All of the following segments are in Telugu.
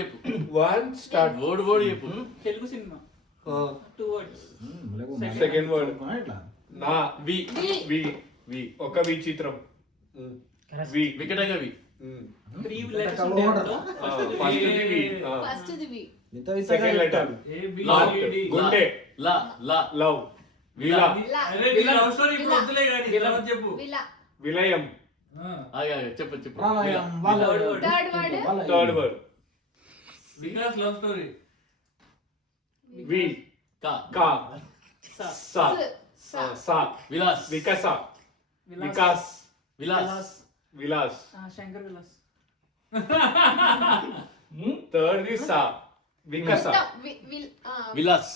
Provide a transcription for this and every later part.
చెప్పు. One start. వర్డ్ చెప్పు. Telugu cinema 2 words. Second word నా వి వి వి ఒక వి చిత్రం వి వికటంగా వి 3 letters ఉంటాయి అందులో. ఫస్ట్ ది వి సెకండ్ లెటర్ గుండె లా లా లవ్ విలా లవ్ స్టోరీ ఇప్పుడు వద్దులే గాని తర్వాత చెప్పు. విలయం చెప్పు చెప్పు. థర్డ్ వర్డ్ వికాస్ లవ్ స్టోరీ వి కా కా సా సా విలాస్ వికాస వికాస్ విలాస్ విలాస్ శంకర్ విలాస్. థర్డ్ ది సా వికాస విలాస్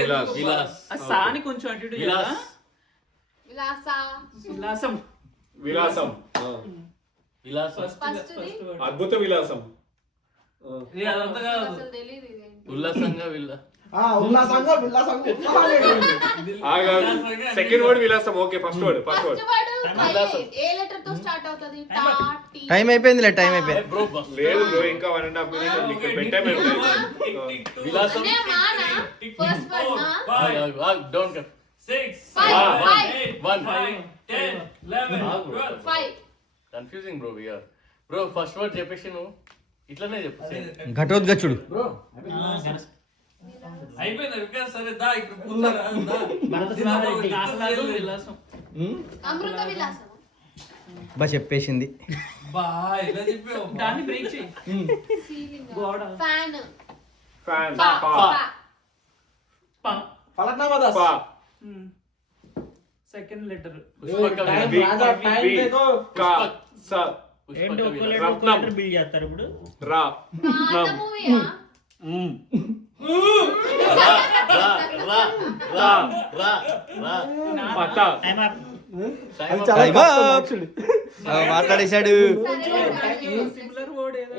విలాస్ విలాస్ ఆ సాని కొంచెం అటు ఇటు విలాస్ విలాసం. విలాసం విలాసం ఫస్ట్ వర్డ్. అద్భుత విలాసం అదంతా కాదు. ఉల్లాసంగా సెకండ్ వర్డ్ విలాసం ఓకే ఫస్ట్ వర్డ్ టైం అయిపోయిందిలే టైం అయిపోయింది. బ్రో లేదు బ్రో ఇంకా 1.5 minutes మీకు బెడ్ టైం విలాసం డోంట్ కట్ 6 1 10 11 12 కన్ఫ్యూజింగ్ బ్రో వీఆర్ బ్రో ఫస్ట్ వర్డ్ చెప్పేసి నువ్వు ఇట్లానే చెప్పు ఘటోద్గచుడు. అయిపోయింది వికాస్. సరే దా ఇక్కడ కూర్చోరా విలాసం. బా చెప్పేసింది. బా ఇలా చెప్పావు. దాన్ని బ్రేక్ చేయి. గోడ. ఫ్యాన్ పా సెకండ్ లెటర్. కా స ఏంటి ఒక్క రత్నం. లెటర్ బిల్ చేస్తారు ఇప్పుడు. రా పత మాట్లాడేశాడు. సిమిలర్ వర్డ్ ఏదో.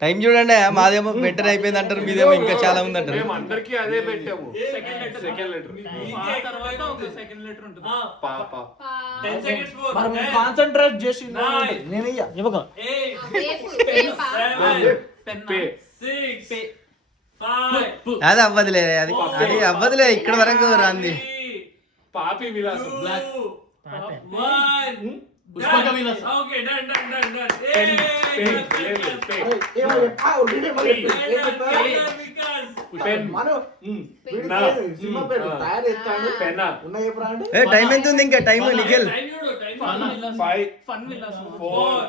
టైం చూడండి, మాదేమో బెటర్ అయిపోయింది అంటారు, మీదేమో ఇంకా చాలా ఉంది అంటారు. మేము అందరికీ అదే పెట్టాము. Second letter. సెకండ్ లెటర్ ఆ తర్వాత ఒక సెకండ్ లెటర్ ఉంటుంది. పాప 10 seconds more. కాన్సంట్రేట్ చేసి 9 నేను ఇవ్వక 8 7 పే 6 5 అది అవ్వదులే, అది అది అవ్వదులే, ఇక్కడ వరకు రాంది. పాపి విలాసం 1 పుష్పక విలాసం. ఓకే డన్ టైం ఎంత ఉంది ఇంకా? టైం నిఖిల్. ఫన్ విలాసం. 4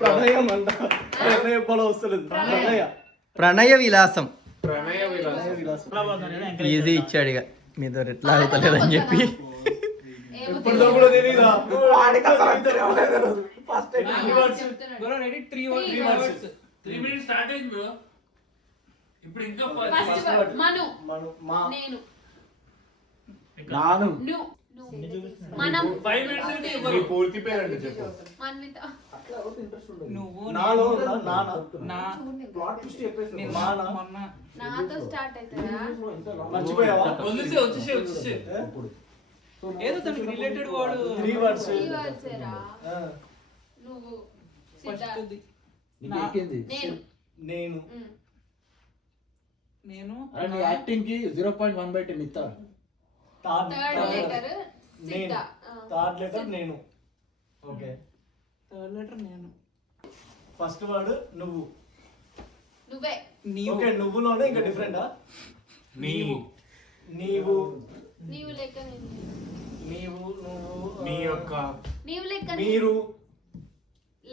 ప్రణయం అంట. ప్రణయ పొలం వస్తలేదు. ప్రణయ విలాసం ప్రణయ విలాసం ఈజీ ఇచ్చాడు, ఇక మీతో ఎట్లా అవుతలేదని చెప్పి. కూడా తెలీదా వాడికి అసలు first bro ready 3 words. 3 minutes start అయింది బ్రో. ఇప్పుడు ఇంకా మను మా నేను నాను మనం 5 minutes అయితే నీ పూర్తి పేరు అంటే చెప్పు. మన్విత అట్లా అవుతే ఇంట్రెస్ట్ ఉండదు. నువ్వు నాలో నాన్న నా ప్లాట్ ట్విస్ట్ చెప్పేసి నేను మాన మొన్న నాతో స్టార్ట్ అవుతారా? మర్చిపోయావా? వచ్చేసే ఏదో దానికి రిలేటెడ్ వర్డ్ 3 words. రా నువ్వు సిద్ధార్థ్. ఫస్ట్ నీకేంది? నేను నేను నేను అరే నీ యాక్టింగ్ కి 0.1/10 ఇస్తా. థర్డ్ లెటర్ సిద్ధ. థర్డ్ లెటర్ నేను. ఓకే థర్డ్ లెటర్ నేను. ఫస్ట్ వర్డ్ నువ్వు. నువ్వే ఓకే నువ్వులోనే ఇంకా డిఫరెంటా? నీవు నీవు నీవు లెక్క నేను. నీవు నువ్వు నీ యొక్క నీవు లెక్క మీరు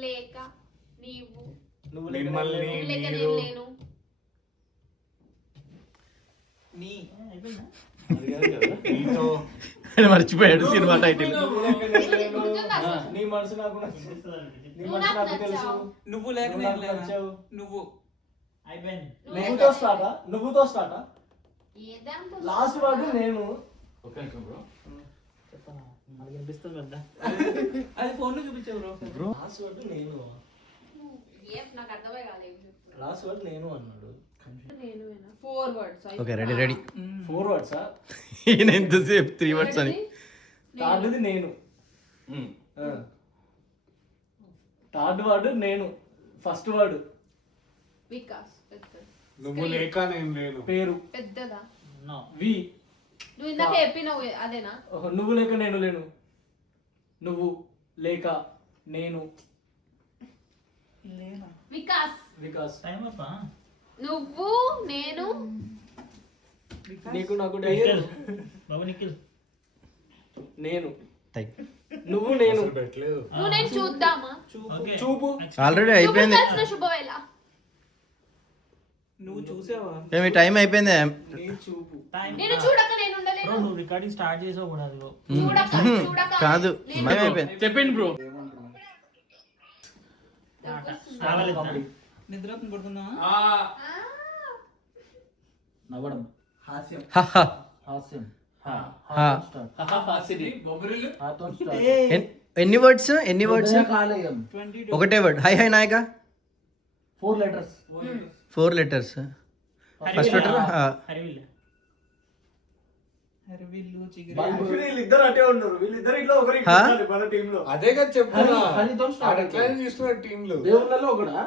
లేక నీవు నువ్వు మిమ్మల్ని నువ్వు లెక్క మీరు నేను లేను. నీ నీతో మర్చిపోయాడు సినిమా టైటిల్. నీ మనసు నాకు నచ్చింది. నీ నువ్వు మనసు నాకు నాకు తెలుసు. నచ్చావు. నువ్వు లేక నువ్వు నేను నాకు లేనా? నచ్చావు. నువ్వు అయిపోయింది. నువ్వు నువ్వుతో స్టార్టా? నువ్వుతో స్టార్టా? ఏ దాంతో లాస్ట్ వర్డ్ నేను. ఓకే బ్రో మనకి అనిపిస్తుంది కదా. అది ఫోన్ లో చూపించావు బ్రో. లాస్ట్ వర్డ్ నేను. ఏం నాకు అర్థమే కాలేదు. లాస్ట్ వర్డ్ నేను అన్నాడు. నేను 4 words. Okay ready ready. 4 words ఆ? ఈయన ఎంతసేపు 3 words అని. థర్డ్ది నేను. థర్డ్ వర్డ్ నేను. ఫస్ట్ వర్డ్ వికాస్ పెద్దది. నువ్వు లేక నేను లేను. పేరు పెద్దదా? వి. నువ్వు ఇందాక చెప్పినావు అదేనా? నువ్వు లేక నేను లేను. నువ్వు లేక నేను. వికాస్. వికాస్. నువ్వు నేను నీకు నాకు డైర్. నేను నువ్వు నేను. పెట్టలేదు. నువ్వు నేను చూద్దామా? చూపు. ఆల్రెడీ అయిపోయింది. చూపు శుభవేళ. నువ్వు చూసావా? ఏమి టైం అయిపోయింది. నీ చూపు. నేను చూడక నేను ఉండలేను. నువ్వు రికార్డింగ్ స్టార్ట్ చేసావు కూడా అది చూడక చూడక కాదు నేను- టైం అయిపోయింది. చెప్పండి బ్రో. నిద్ర పడుతుందా? నవ్వడం హాస్యం హహ. హాస్యం హా. ఎన్ని వర్డ్స్ కాలేయం ఒకటే వర్డ్. హై హై నాయక 4 లెటర్స్ 4 letters. ఫస్ట్ లెటర్ హరివిల్లు చిగురు. వీళ్ళిద్దరు అటే ఉన్నారు. వీళ్ళిద్దరు ఇట్లా ఒకరు ఇట్లా ఉండాలి మన టీమ్ లో. అదే కదా చెప్తున్నా. హరితో స్టార్ట్ ఎట్లా చూస్తున్నా టీమ్ లో. దేవుళ్ళలో కూడా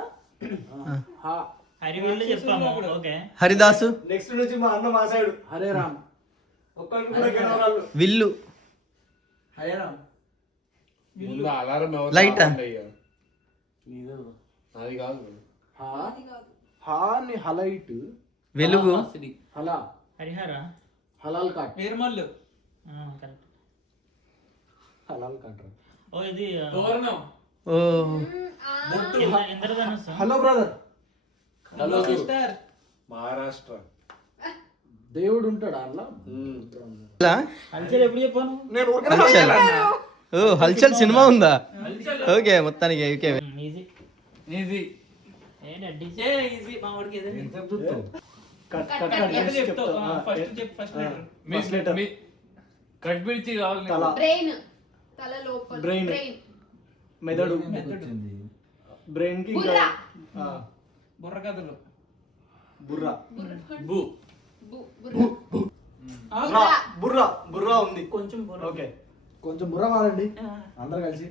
హరివిల్లు చెప్తాము. ఓకే. హరిదాసు. నెక్స్ట్ నుంచి మా అన్న మా సైడ్. హరే రామ్ ఒక్కరు కూడా గెలవరాళ్ళు. విల్లు. హరే రామ్ ముందు అలారం Light ఆ? అది కాదు. హాని హలైట్ వెలుగు. హలా హరిహర. హలాల్ కాట్ నిర్మల్. హలాల్ కాట్. ఓ ఇది గవర్నర్. ఓ ఇంద్రధనుస్సు. Hello brother. Hello sister. Maharashtra. దేవుడు ఉంటాడా అలా? ఇలా? హల్చల్ ఎప్పుడు చెప్పాను? నేను హల్చల్. ఓ హల్చల్ సినిమా ఉందా? ఓకే మొత్తానికి ఓకే. Easy easy. ఏ డాడీ ఏ ఈజీ మా వాడికి ఏదో cut cut cut cut cut చెప్తావు. చెప్తా. ఫస్ట్ చెప్పు. First letter. First letter. Cut మిర్చి కావాలి. తల. బ్రెయిన్. తల లోపల. Brain. మెదడు. బ్రెయిన్ కి ఇంకా బుర్ర. బుర్ర కథలు. బుర్ర. బు. బుర్ర. బుర్ర. బుర్ర ఉంది. కొంచెం బుర్ర. ఓకే. కొంచెం బుర్ర వాడండి అందరు కలిసి.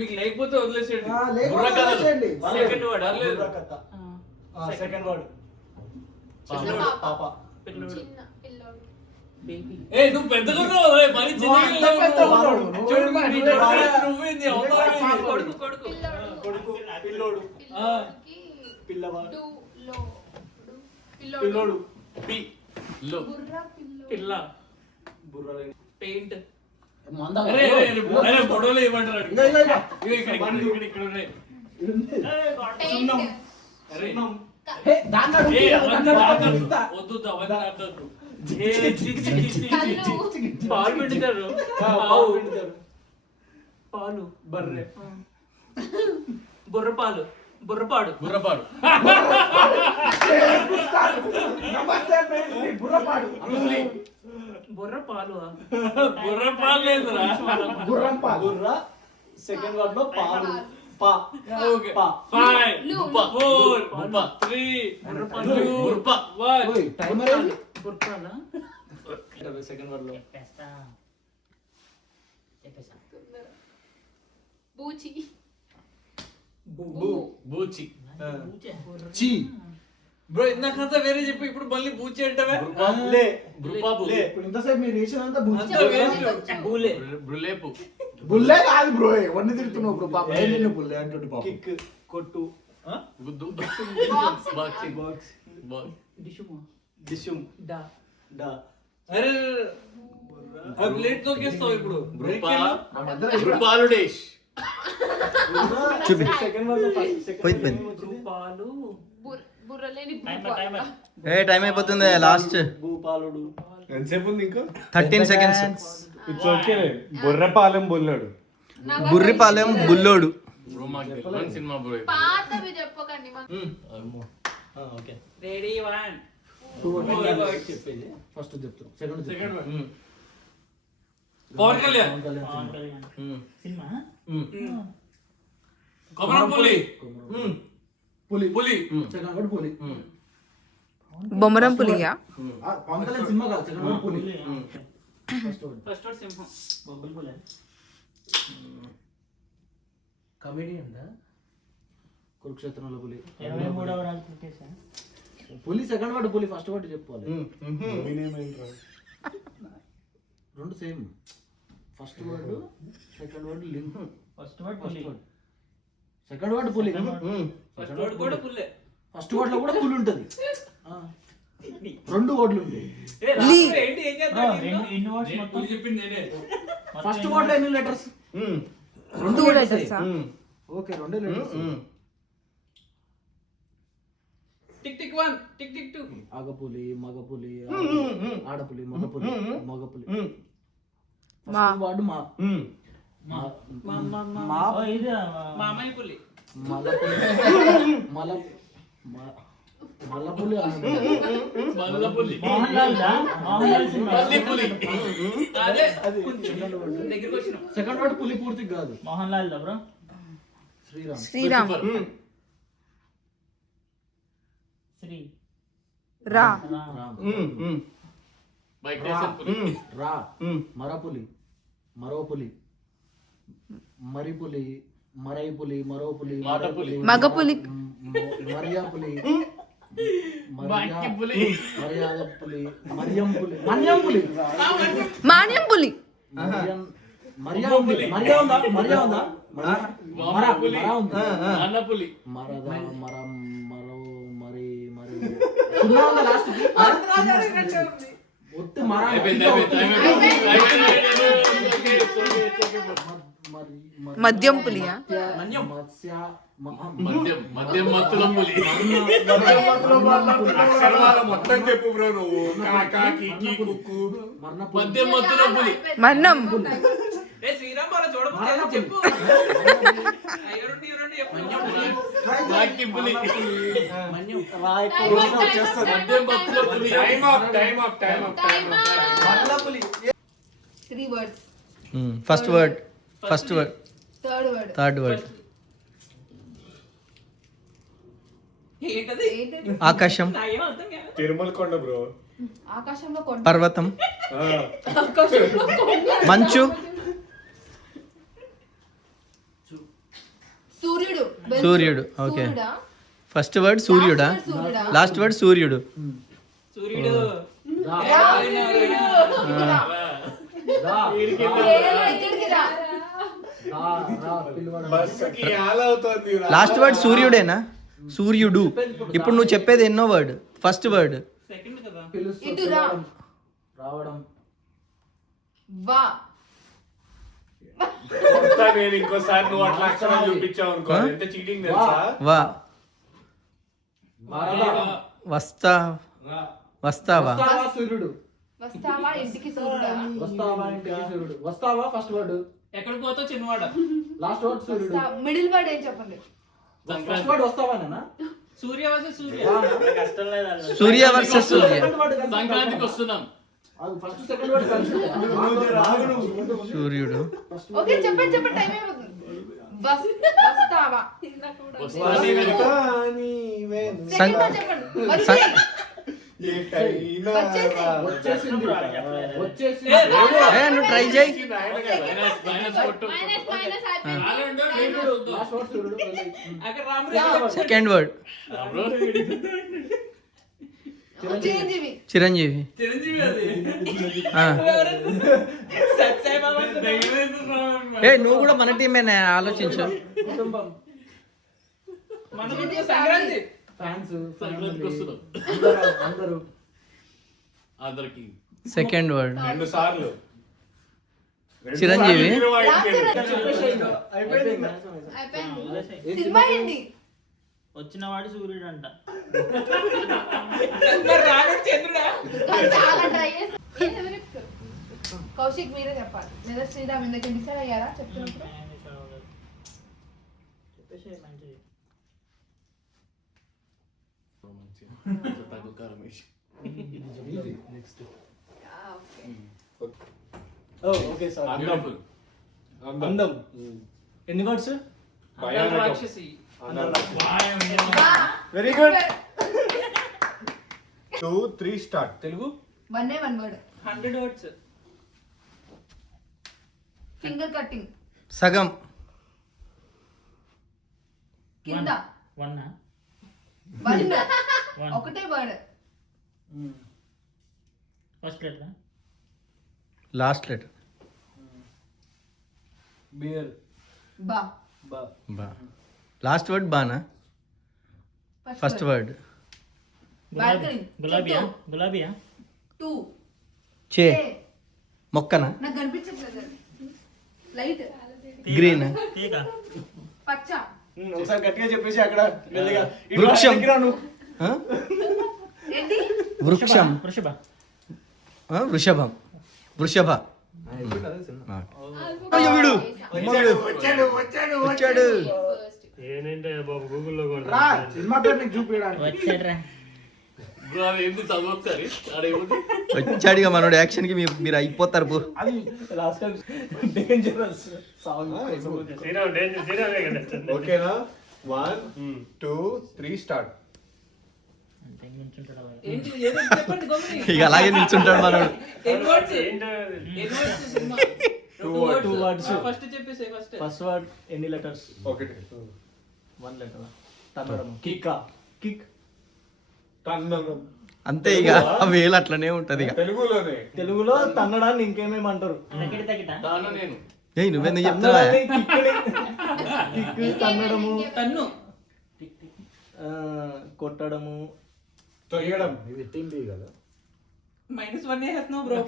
మీకు లేకపోతే వదిలేసేయండి. లేకపోతే బుర్ర కథలు. వదిలేసేయండి. Second word. బుర్ర కథ. Second word. చిన్న పాప. పిల్లోడు. చిన్న పిల్లోడు. బేబీ. ఏ నువ్వు పెద్దగా ఉన్నావు రే, మరి చిన్నగా అంత పెద్దగా ఉన్నావు. ఉన్నావు. చూడు, నువ్వు నీ నువ్వు డ్రెస్ నువ్వేంది, అవతారం ఏంది? కొడుకు కొడుకు. పిల్లోడు. కొడుకు. పిల్లోడు. పిల్లోడికి పిల్లవాడు. పిల్లోడు. పిల్లోడు. పి. లో. బుర్ర పిల్లోడు. పిల్ల. బుర్ర. పెయింట్. మంద అరే అరే ఫోటోలు ఇవ్వమంటారు. ఇగో, ఇగో, ఇగో. ఇక్కడ ఉన్నాయి. పెయింట్. అరే హే, దాన్ని అడుగు. ఏ అవన్నీ దాన్ని రాదు. ఇస్తా. వద్దు అవన్నీ రాదు. ఏ చి చి చి చి. కళ్ళు. పాలు పిండుతారు. పావు పిండుతారు. పాలు. బర్రె. బుర్రపాలు. బుర్రపాడు. బుర్రపాడు. నమస్తే ఫ్రెండ్స్, మీ బుర్రపాడు. బుర్రపాలు. బుర్రపాలు లేదురా. గుర్రం పాలు. బుర్ర. సెకండ్ వర్డ్ లో పాలు. పా. ఓకే. పా. 5 లు. బుప్ప 4 బుప్ప 3 బుర్రపాలు. బుర్ప 1. ఓయ్, టైమర్ ఏంది? బుర్రపాలా? సెకండ్ వర్డ్ లో చెప్పేస్తా. బూచి. బూ. బూచి. చీ. బ్రో ఇందాకంతా వేరే చెప్పి ఇప్పుడు మళ్ళీ బూచి అంటావే. లే. బృపాబు. లే. ఇప్పుడు ఇంతసేపు మీరు వేసినంత అంతా వేస్ట్. బూలే. బ్రులేపు. బుల్లే కాదు బ్రో, ఎవరిని తిడుతున్నావు బ్రో? పాప నిన్ను బుల్లే అంటుండు పాప. కిక్. కొట్టు. గుద్దు. బాక్స్. బాక్సింగ్. బాక్స్. డిషుమా. డిష్యూమ్. డా. డా. అరే ఆ ప్లేట్ తోకేస్తావు ఇప్పుడు. బృపా. మా మధ్యలో బృపాలుడేష్. చూపి. సెకండ్ వర్డ్ లో ఫస్ట్. పోయింది, పోయింది. బృపాలు. బుర్రలేని టైమర్ టైమర్. ఏ టైం అయిపోతుంది లాస్ట్. భూపాలుడు. ఎంతసేపు ఉంది ఇంకా? 13 seconds. It's okay. బుర్రపాలెం బుల్లడు. బుర్రిపాలెం బుల్లోడు. బ్రో మాకు తెలియని సినిమా బ్రో. పాతవి చెప్పకండి ఓకే. రెడీ 1 2 వర్డ్స్ చెప్పేది ఫస్ట్ చెప్తాం. Second second one. Pawan Kalyan. Pawan Kalyan. Cinema. Komaram Puli. పులి. పులి. సెకండ్ వర్డ్ పులి. బొమ్మరం పులియా? పవన్ కళ్యాణ్ సినిమా కాదు, సెకండ్ వర్డ్ పులి. ఫస్ట్ వర్డ్ ఫస్ట్ వర్డ్ సింహం. బొబ్బుల్ పులి. కమెడియన్ దా? కురుక్షేత్రంలో పులి 23వ రాజు పుట్టేసా పులి సెకండ్ వర్డ్ పులి ఫస్ట్ వర్డ్ చెప్పుకోవాలి రెండు same first word second word link first word పులి సెకండ్ వర్డ్ పులి ఫస్ట్ వర్డ్ కూడా పుల్లే ఫస్ట్ వర్డ్ లో కూడా పులి ఉంటది రెండు వర్డ్లు ఉంటాయి ఏంటి ఏం చేద్దాం ఎన్ని వర్డ్స్ మొత్తం పులి చెప్పింది నేనే ఫస్ట్ వర్డ్ లో ఎన్ని లెటర్స్ రెండు Two letters. letters, ఓకే రెండు letters tick tick 1 tick tick 2 ఆగపులి మగపులి ఆడపులి మగపులి మగపులి మా. ఫస్ట్ వర్డ్ మా మా ఓ ఇది మామయ్య పులి మలపులి మల మల్లపులి మల్లపులి మోహన్ లాల్ దా మోహన్ లాల్ సినిమా పులి అదే సెకండ్ వర్డ్ దగ్గరికి వచ్చిన సెకండ్ వర్డ్ పులి పూర్తి కాదు మోహన్ లాల్ దా బ్రో శ్రీరామ్ శ్రీరామ్ శ్రీ రా రామ్ బైక్ టైసన్ పులి రా మరపులి మరోపులి మరిపులి మరైపులి మరోపులి మాటపులి. మగపులి మరియాపులి బాకి పులి మర్యాద పులి మరియం పులి మన్యం పులి మాన్యం పులి మరియా ఉంది మరియా ఉందా మరియా ఉందా మరా పులి మరా ఉంది అన్న పులి మరద మరం మరో మరి మరి సున్నా ఉందా లాస్ట్ కి ఒట్టు మరా మద్యం పులియా మత్స్య మద్యం మద్యం మత్తుల పులి అక్షరాల మొత్తం చెప్పు బ్రో నువ్వు కాకా కికి కుక్కు మద్యం మత్తుల పులి మన్నం ఏ శ్రీరామ్ బాల చూడకపోతే చెప్పు అయ్యరుండి చెప్పు బాకి పులి మన్యం మద్యం మత్తుల పులి time up time up time up time up 3 words. First word first word Third word. Third word ఏంటది ఏంటది? ఆకాశం నాకేం అర్థం కాదు తిరుమల కొండ బ్రో ఆకాశంలో కొండ. పర్వతం ఆకాశంలో కొండ. మంచు సూర్యుడు. సూర్యుడు, okay. సూర్యుడా? ఫస్ట్ వర్డ్ సూర్యుడా Last word సూర్యుడా? లాస్ట్ వర్డ్ సూర్యుడు సూర్యుడు రా. ఇక్కడికి రా. బస్సుకి యాలవుతుంది లాస్ట్ వర్డ్ సూర్యుడేనా సూర్యుడు ఇప్పుడు నువ్వు చెప్పేది ఎన్నో వర్డ్ ఫస్ట్ వర్డ్ సెకండ్ కదా ఇటు రా. రావడం వా. నేను ఇంకోసారి నువ్వు అట్లా అక్షరాలు చూపించావు అనుకో ఎంత చీటింగ్ తెలుసా వా వరద వస్తా వస్తావా వస్తావా సూర్యుడు వస్తావా ఇంటికి సూర్యుడా? వస్తావా ఇంటికి సూర్యుడు వస్తావా ఫస్ట్ వర్డ్ ఎక్కడికి పోతావు చిన్నవాడ లాస్ట్ వర్డ్ సూర్యుడు మిడిల్ వర్డ్ ఏం చెప్పండి? ఫస్ట్ వర్డ్ వస్తావానేనా సూర్య వర్సెస్ సూర్య కష్టం లేదు సూర్య వర్సెస్ సూర్య సంక్రాంతికి వస్తున్నాం ఫస్ట్ సెకండ్ వర్డ్ కలిసి సూర్యుడు ఓకే చెప్పండి చెప్పండి టైం అయిపోతుంది. వస్తావా సం- చెప్పండి వచ్చేయ్. వచ్చేసి వచ్చేసింది వచ్చేసి ఏ నువ్వు ట్రై చేయి మైనస్ కొట్టు మైనస్ మైనస్ అయిపోయింది. లాస్ట్ వర్డ్ సూర్యుడు అక్కడ రాముడు second word bro Chiranjeevi. Chiranjeevi Chiranjeevi అది ఆ. సత్సాయి బాబా ఏ నువ్వు కూడా మన టీమేనా ఆలోచించు కుటుంబం మన గురించి సంక్రాంతి ఫ్యాన్స్ సంక్రాంతికి వస్తున్నాం అందరూ అందరికి సెకండ్ వర్డ్ రెండు సార్లు చిరంజీవి అయిపోయింది. సినిమా ఏంటి? వచ్చినవాడు సూర్యుడు అంట చాలా ట్రై చేసి కౌశిక్ మీరే చెప్పాలి లేదా శ్రీరామ్ ఇందాక డిసైడ్ అయ్యారా చెప్తున్నప్పుడు? చెప్పేసి మంచిది తగ్గుకారం వేసి నెక్స్ట్ ఓకే సార్ వండర్ఫుల్ అందం ఎన్ని వర్డ్స్ భయానకం. రాక్షసి very good 2 3 start Telugu 1 word. 100 words finger cutting. సగం కింద 1 1 ఒకటే word. First letter last letter beer బా. బా బా. లాస్ట్ వర్డ్ బానా? First word balcony. గులాబీయా 2 చే. మొక్కనా? నాకు కనిపించట్లేదు. Light green. తీగ పచ్చ. ఒకసారి గట్టిగా చెప్పేసి అక్కడ మెల్లిగా వృక్షం. ఆ? ఏంటి? వృక్షం. వృషభ ఆ, వృషభం. వృషభ. ఆ. అయ్యో వీడు. వచ్చాడు. ఏంటంటే బాబు గూగుల్లో రా సినిమా పేరు నీకు చూపించడానికి. వచ్చాడ్రా. బ్రో అది ఏంది చదువు ఒకసారి ఆడేముంది వచ్చాడుగా మనోడు యాక్షన్ కి మీరు అయిపోతారు పో. అది last time dangerous song. Sriram శ్రీరామే కదా ఓకేనా 1 2 3 స్టార్ట్. అంటే నుంచుంటాడా వాడు? ఏంటి ఏదో చెప్పండి గమ్ముని. ఇక అలాగే నిల్చుంటాడు మనోడు. ఎన్ని వర్డ్స్? ఏంటో ఎన్ని words cinema? Two words. First చెప్పేసి ఫస్ట్. ఫస్ట్ వర్డ్ ఎన్ని లెటర్స్? ఒకటి 1 లెటర్. తన్నడం. Kick kick. తన్నడం. అంతే ఇక ఆ వేలు అట్లనే ఉంటది ఇక. తెలుగులోనే. తెలుగులో తన్నడాన్ని ఇంకేమేమి అంటారు? తగిట తగిట దాన నేను ఏయ్ నువ్వెందుకు చెప్తావా? తన్నడాన్ని కిక్ తన్నడము, తన్ను కొట్టడము, తొయ్యడం. ఇవి తిండి కదా. -1 వేస్తున్నావు బ్రో.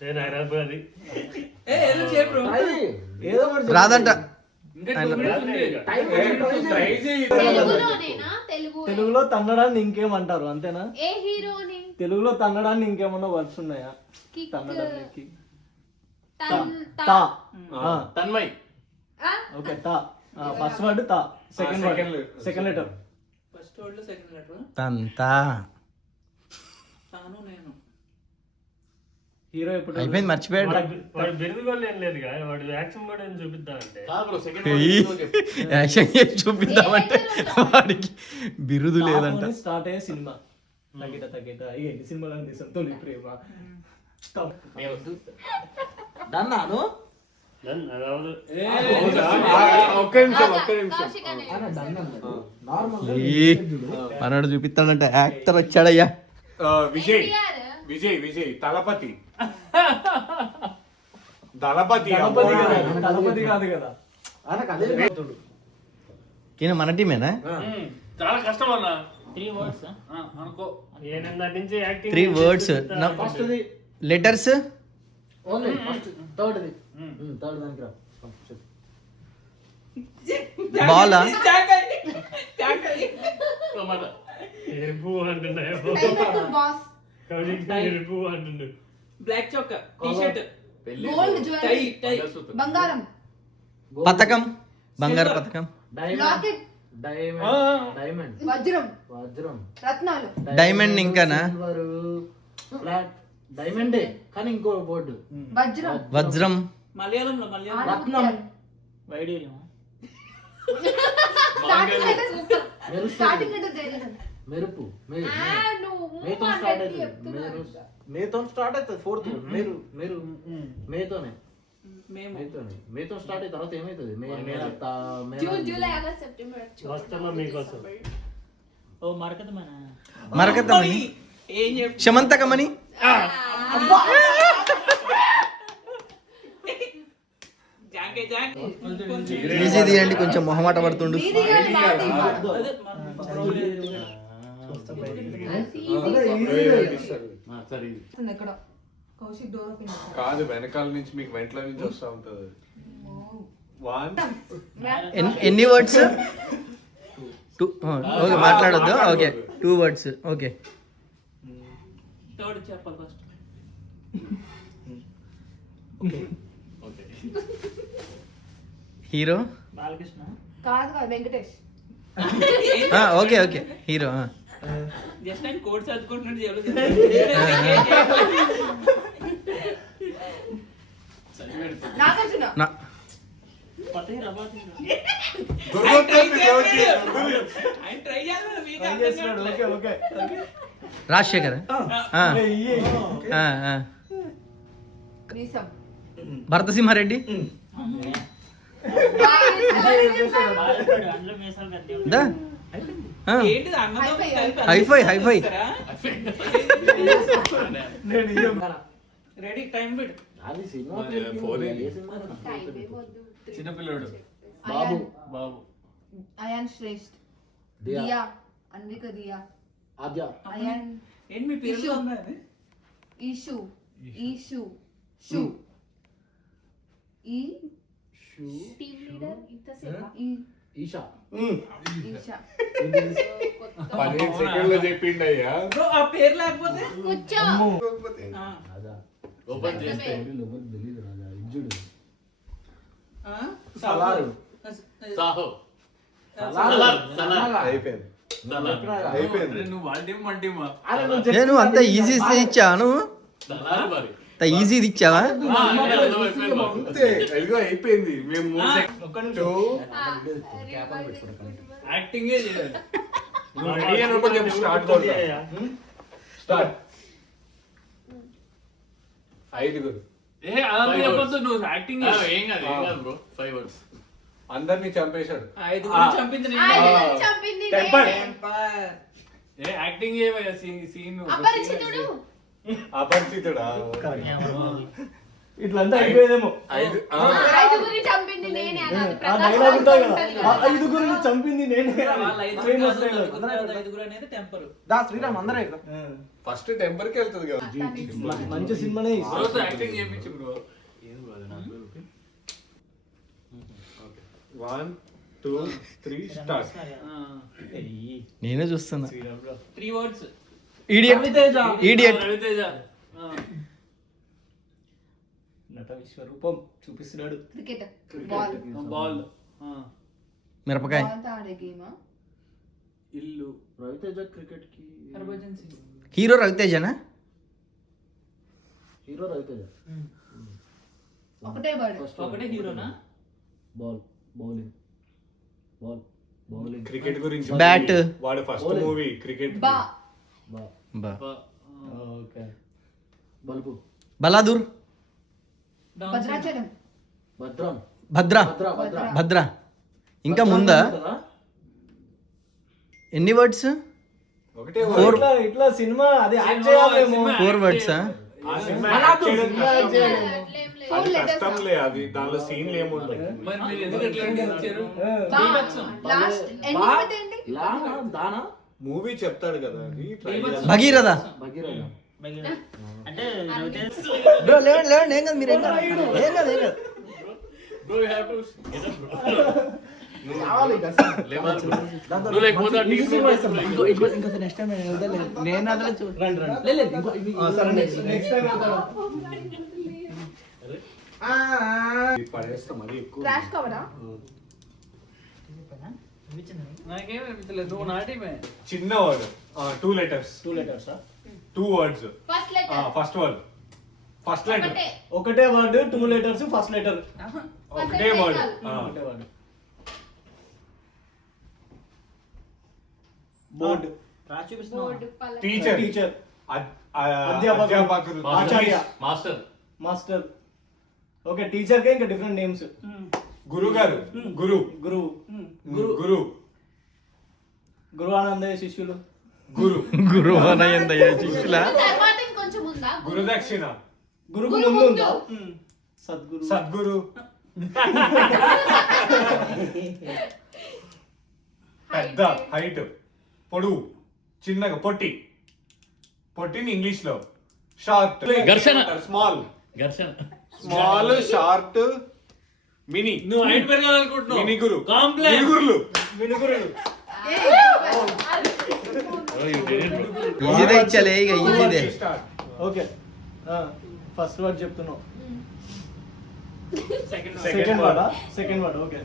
నేను హైదరాబాద్ అది ఏదో చెప్పు బ్రో. ఏదో ఒకటి రాదంట. ఇంకా 2 minutes ఉంది. ట్రై చేయి. తెలుగులోనేనా? తెలుగు. తెలుగులో తన్నడాన్ని ఇంకేమంటారు అంతేనా? ఏ హీరోని? తెలుగులో తన్నడాన్ని ఇంకేమన్నా వర్డ్స్ ఉన్నాయా? కిక్. తన్నడానికి తన్ తా. తన్మయ్. ఓకే తా. ఫస్ట్ వర్డ్ తా. Second second word second letter. First word లో సెకండ్ లెటర్. తంతా. తాను నేను. హీరో ఎప్పుడు అయిపోయింది మర్చిపోయాడు. వాడు బిరుదు కూడా ఏం లేదు కదా, వాడు యాక్షన్ కూడా ఏం చూపిద్దామంటే బ్రో సెకండ్ చెప్పు యాక్షన్ చేసి చూపిద్దామంటే వాడికి బిరుదు లేదంట. స్టార్ట్ అయ్యే సినిమా తగిట తగిట. ఎన్ని సినిమాలు తీసాం? తొలి ప్రేమ. డన్నాను అదవదు. ఒక్క నిమిషం. కౌశికనే. నార్మల్ ఈ మనోడు చూపిస్తాడంట. యాక్టర్ వచ్చాడయ్యా. విజయ్ ఎన్టీఆర్. విజయ్ తలపతి. దళపతి. తలపతి కాదు కదా. ఆయనకు అదే ఈయన మన టీమేనా? చాలా కష్టం అన్న 3 words. అనుకో ఏనన్నా నుంచి acting 3 words. First the letters. Only first third the third దానికి రా. బాలా. టమాటా. ఎరుపు అంటున్నాయి డైరెక్టర్ బాస్. ఎరుపు అంటుండు. బ్లాక్ చొక్కా, టీ-షర్ట్, పెళ్లి గోల్డ్ జ్యువెలరీ. టై. బంగారం. పథకం. బంగారు పథకం. లాకెట్. డైమండ్ వజ్రం. వజ్రం రత్నాలు. డైమండ్ ఇంకానా? సిల్వర్ ఫ్లాట్ డైమండే కానీ ఇంకో బోర్డు. వజ్రం. వజ్రం. మలయాళంలో మలయాళం. రత్నం వైడూర్యం. Starting letter super. మెరుపు స్టార్టింగ్ లెటర్ తెలియదు. మెరుపు నువ్వు మేతో స్టార్ట్ అవుతుంది. మేతో స్టార్ట్ అవుతుంది. ఫోర్త్ మేరు మేరు మేతోనే మేము మేతో స్టార్ట్ అయిన తర్వాత ఏమవుతుంది? జూన్ జూలై ఆగస్ట్ సెప్టెంబర్ వస్తున్నా మీకోసం. ఓ మరకతమన. మరకతమని. ఏం చెప్పు. శమంతకమని. జాంకే జాంక్. ఈజీ తీయండి, కొంచెం మొహమాట పడుతుండు. నీది కాదు, నాది. అదే సరే ఎక్కడ కౌశిక్ డోర్ ఓపెన్ చేశాడు. కాదు, వెనకాల నుంచి మీకు వెంట్ల నుంచి వస్తా ఉంటది. 1 ఎన్ని వర్డ్స్? 2. ఓకే మాట్లాడొద్దు. Okay 2 words. ఓకే థర్డ్ చెప్పాలి ఫస్ట్. హీరో. బాలకృష్ణ. కాదు కాదు Venkatesh. Okay okay hero. Just ఆయన కోడ్ చదువుకుంటున్నాడు జైలు. నాగార్జున. పతహి రబాత్. గుర్తొచ్చింది. ఆయన ట్రై చేయాలి మీకు ట్రై చేస్తున్నాడు. Okay okay Rajasekhar. మీసం. భరతసింహారెడ్డి. అందులో మీసాలు పెద్ద దా ఏంటిది అన్నతో కలిపి high five high five ready time bit అది సినిమా ఏ సినిమా చిన్నపిల్లడు బాబు బాబు అయాన్ శ్రేష్ఠ్, దియా దియా, అన్విక దియా, ఆద్య అయాన్ ఏంటి మీ పేరు ఉందా అది? ఈషు, ఈషు, షు, ఈ టీమ్ లీడర్ ఇంతసేపు ఈషా ఈషా. 15 సెకండ్లు చెప్పిండయ్యా. బ్రో ఆ పేరు లేకపోతే కూర్చో. ఆ, రాజా ఓపెన్ చేస్తే ఎవరు తెలియదు రాజా ఇజ్జుడు ఆ, సలారు సాహో సలార్ అయిపోయింది అయిపోయింది. నువ్వు వాళ్ళ టీం మన టీమా? నేను అంత ఈజీ ఇచ్చాను దళారు మరి ఈజీ ఇచ్చావా అంతే ఇదిగో అయిపోయింది. మేము 3 సెకండ్ యాక్టింగే చేయాలి. నువ్వు రెడీ అయినప్పుడు చెప్పు స్టార్ట్ స్టార్ట్. 5 ఏ అలా చెప్పొద్దు, నువ్వు యాక్టింగ్ ఏం కాదు బ్రో 5 words. అందరినీ చంపేశాడు. 5 గురించి చంపింది నేను. ఆయన చంపింది టెంపర్. నేనే. ఏ యాక్టింగ్ చేయవయ్యా సీన్ అపరిచితుడు. అపరిచితుడా? ఇట్లా అంటే అయిపోయేదేమో. 5 ఐదుగురిని చంపింది నేనే అన్నది ఆ ప్రకాష్ డైలాగ్ రాజ్ ఉంటుంది ఉంటది కదా, కదా. ఆ ఐదుగురిని చంపింది నేనే. వాళ్ళ Famous dialogue. ఐదుగురు అనేది టెంపర్. ఫస్ట్ టెంపర్ కి వెళ్తుంది కదా. మంచి సినిమానే రోజు యాక్టింగ్ చేయించు బ్రో. 1 2 3 స్టార్ట్. నేనే చూస్తున్నా 3 words. Idiot idiot Raviteja. నట విశ్వరూపం చూపిస్తున్నాడు. Cricket ball ball. మిరపకాయ బాల్ తో ఆడే గేమ్. ఇల్లు. రవితేజ క్రికెట్ కి హర్భజన్ సింగ్. హీరో రవితేజనా హీరో రవితేజ ఒకటే వర్డ్. ఒకటే హీరోనా? Ball bowling ball bowling cricket గురించి Bat. వాడు ఫస్ట్ మూవీ క్రికెట్. బా బా బా ఓకే బల్బు బలాదూర్ భద్రాచలం. భద్రం భద్ర భద్ర భద్ర భద్ర ఇంకా ముందా ఎన్ని వర్డ్స్ ఒకటే ఇట్లా ఇట్లా సినిమా అది యాక్ట్ చేయాలేమో. 4 words ఆ సినిమా యాక్ట్ చేయడం కష్టం. అట్లేం లేదు. అది కష్టంలే, అది దానిలో సీన్లు ఏముండవు. మరి మీరు ఎందుకు ఎట్లా ఇచ్చారు? బా లాస్ట్ ఎండింగ్ ఏంటి? లానా దానా మూవీ చెప్తాడు కదా అని try చేయాలి. భగీరథ భగీరథ అంటే రవితేజ బ్రో లేవండి లేవండి ఏం కాదు మీరు ఏం కాదు ఏం కాదు ఏం కాదు bro you have to get up bro. కావాలి లేవాలి bro. నువ్వు లేకపోతే ఆ team లో ఇంకా నెక్స్ట్ టైం నేను అదల రండి రండి. లేదు ఇంకో సరే నెక్స్ట్ టైం వెళ్తాను. ఇది పడేస్తాం అది ఎక్కువ. క్రాష్ కవరా? నాకేం అనిపించలేదు, నువ్వు నా టీమే. చిన్న word 2 letters 2 letters 2 words. First letter. First word first letter ఒకటే. ఒకటే వర్డ్ 2 letters ఫస్ట్ లెటర్. ఒకటే వర్డ్. ఒకటే వర్డ్. బోర్డ్ రాసి చూపిస్తున్నావు. బోర్డు పలక. టీచర్ టీచర్ అధ్యాపకులు ఆచార్య మాస్టర్ మాస్టర్. ఓకే టీచర్ కే ఇంకా డిఫరెంట్ నేమ్స్. గురుగారు గురు గురువు గురు గురువానందయ్య శిష్యులు. గురు గురు అనయందయ్య శిష్యుల తర్వాత ఇంకొంచెం ఉందా? గురుదక్షిణ గురుకు గురు ముందు ముందు. ఉందా? సద్గురు సద్గురు పెద్ద హైట్ పొడుగు చిన్నగా పొట్టి పొట్టిని ఇంగ్లీష్ లో షార్ట్ ఘర్షణ. స్మాల్ ఘర్షణ. స్మాల్ షార్ట్ మినీ నువ్వు హైట్ పెరగాలనుకుంటున్నావు. మినీ గురు కాంప్లెక్స్. మినీ గురులు వినుగురుడు. Bro, you did it, bro. ఈజీదే ఇచ్చాలే ఇక ఈజీదే ఓకే ఫస్ట్ వర్డ్ చెప్తున్నావు. Second second word second word okay.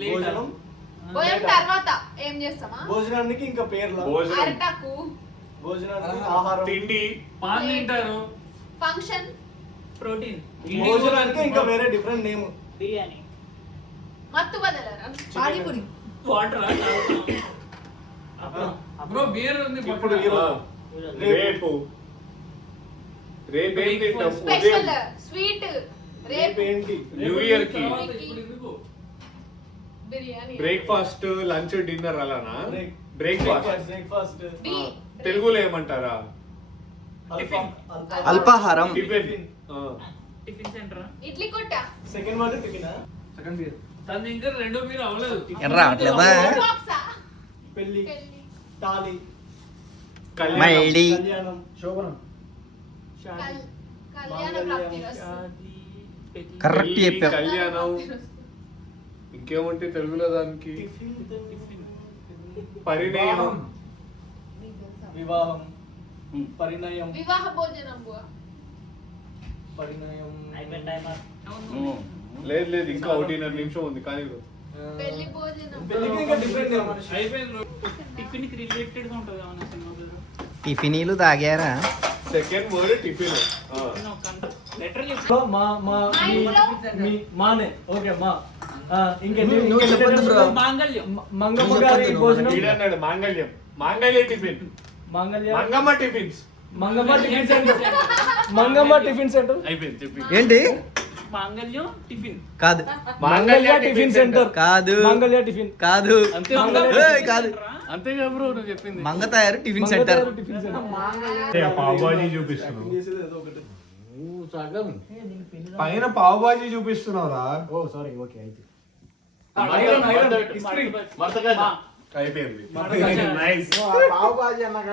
భోజనం. పోయిన తర్వాత ఏం చేస్తామా? భోజనానికి ఇంకా పేర్ల. భోజనం అరటాకు. భోజనానికి ఆహారం. తిండి పాన్ తింటారు. ఫంక్షన్. ప్రోటీన్ భోజనానికి ఇంకా వేరే డిఫరెంట్ నేమ్. బిర్యానీ మత్తు బదలరా? పానీపూరి. వాటర్. బ్రో బియర్ ఉంది ఇప్పుడు పక్కన. రేపు రేపు ఏం తింటాం స్పెషల్ ఉదయం స్వీట్ రేపు ఏంటి న్యూ ఇయర్ కి ఇప్పుడు ఎందుకు బిర్యానీ. బ్రేక్ఫాస్ట్ లంచ్ డిన్నర్ అలానా బ్రేక్ఫాస్ట్ బ్రేక్ఫాస్ట్ బి. తెలుగులో ఏమంటారా? అల్పాహారం. టిఫిన్. టిఫిన్ సెంటర్ ఇడ్లీ కొట్ట. సెకండ్ వర్డ్ టిఫినా సెకండ్ బియర్ తను ఇంకా రెండో మీరు అవ్వలేదు ఎర్రా అట్లేదా బాక్సా. పెళ్లి పెళ్లి. తాళి కళ్యాణం. మళ్ళీ కళ్యాణం శోభనం కళ్యాణ ప్రాప్తి రస్తు. కరెక్ట్ పెళ్లి, చెప్పావు. కళ్యాణం. ఇంకేముంటే తెలుగులో దానికి? పరిణయం. వివాహం పరిణయం వివాహ భోజనం బువ. పరిణయం అయిపోయిన టైమర్ లేదు లేదు ఇంకా 1.5 నిమిషం ఉంది కానీ పెళ్లి భోజనం. పెళ్లికి ఇంకా డిఫరెంట్ అయిపోయింది bro. టిఫిన్ కి రిలేటెడ్ గా ఉంటుంది ఏమన్నా సినిమా పేరు టిఫినీలు తాగారా? Second word tiffin. లెటర్ చెప్పు మా మా మా ఇంట్లో మీ మానే ఓకే మా ఇంకేంటి నువ్వు చెప్పొద్దు bro. మాంగళ్యం మంగమ్మ గారి భోజనం వీడన్నాడు మాంగళ్యం. మాంగళ్య tiffin. Mangalya Mangamma tiffins. Mangamma tiffin centre Mangamma tiffin centre అయిపోయింది చెప్పి. ఏంటి? మాంగళ్యం టిఫిన్ కాదు మంగళ్య టిఫిన్ సెంటర్ కాదు మంగళ్య టిఫిన్ కాదు అంతే ఏయ్, కాదు అంతేగా బ్రో నువ్వు చెప్పింది. మంగ తయారు tiffin center. Tiffin center pav bhaji చూపిస్తున్నావు. ఏదో ఒకటి సగం పైన పావుబాజీ చూపిస్తున్నావురా. ఓ సారీ ఓకే అయితే ఐరన్ ఐరన్ ఇస్త్రీ మడతగా అయిపోయింది. మడతగా. నైస్. పావు బాజీ అన్నాక